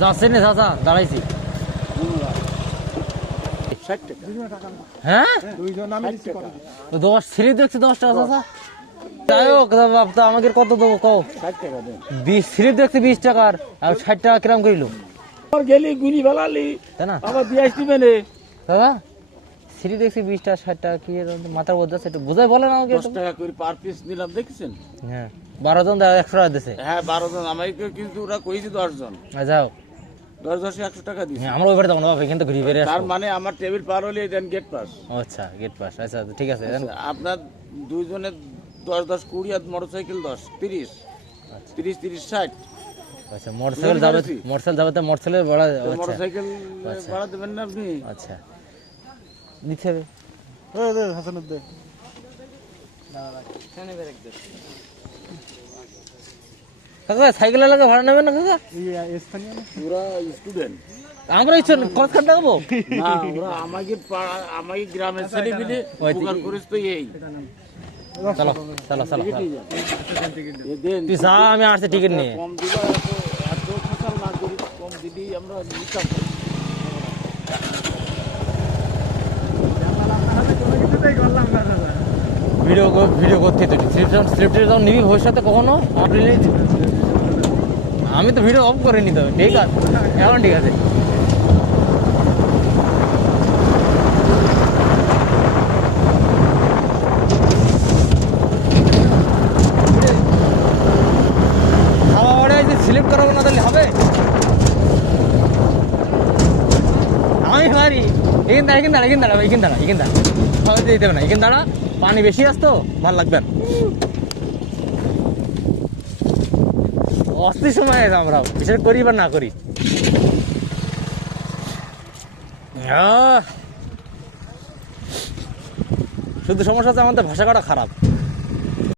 যাচ্ছে না চাচা, দাঁড়াইছি। 60 টাকা। হ্যাঁ দুইজন আমি দিচ্ছি কত? 10 স্লিপ দেখছি 10 টাকা চাচা। যাই হোক বাপ, আমাকে কত দেবো কও? 60 টাকা দেন। 20 স্লিপ দেখছি 20 টাকার, আর 60 টাকা কিরাম করিল? আর গেলি গুলি ফেলালি তাই না আবার দিয়ে আসবে নে। দাদা? স্লিপ দেখছি 20 টাকা 60 টাকা, কি এর মাথার মধ্যে আছে, একটু বুঝাই বলেন আমাকে। 10 টাকা করে পার পিস নিলাম দেখছেন? হ্যাঁ 12 জন 100 টাকা দিছে। হ্যাঁ 12 জন, আমাকে কিন্তু ওরা কইছে 10 জন। যাও 10 10 100 টাকা দিছে। হ্যাঁ আমরা ওই বাড়ি যাবো না বাবা, এখান থেকে ঘুরে বেরিয়ে তার আসবো। মানে আমার টেবিল পার হলে দেন গেট পাস। ও আচ্ছা, গেট পাস, আচ্ছা ঠিক আছে। আপনার দুইজনের 10 10 20 আর মোটরসাইকেল 10 30 30 30 60। আচ্ছা মোটরসাইকেল যাবে, মোটরসাইকেল যাবে তো মোটরসাইকেল ভাড়া। আচ্ছা মোটরসাইকেল আচ্ছা। ভাড়া দেবেন না আপনি? আচ্ছা নিতে হবে। ওই দে হাসানুর দে। কাকা সাইকেলের লাগে ভাড়া নেবেন না কাকা? এই স্থানীয় না পুরা স্টুডেন্ট। আমরা ইচ্ছা খরচ কাটতে যাবো না ওরা আমাকে গ্রামের ছেলে মিলে উপকার করিস তো এই। চলো চলো চলো। এ দেন তুই যা, আমি আসছি টিকিট নিয়ে। কম দিবা, এত ফসল না করি, কম দিদি আমরা নিতাম। ভিডিও করতে তুই স্ক্রিপ্টে যখন নিবি ভবিষ্যতে কখনো আমি তো ভিডিও অফ করে নিতে হবে। ঠিক আছে এখন ঠিক আছে। স্লিপ করাবো না তাহলে হবে? আমি পারি। এখান দাঁড়া দিতে হবে না, এখান দাঁড়া। পানি বেশি আসতো, ভালো লাগবে না। অস্থির সময় আছে, আমরা বিশেষ করি বা না করি। শুধু সমস্যা হচ্ছে আমাদের ভাষা কটা খারাপ।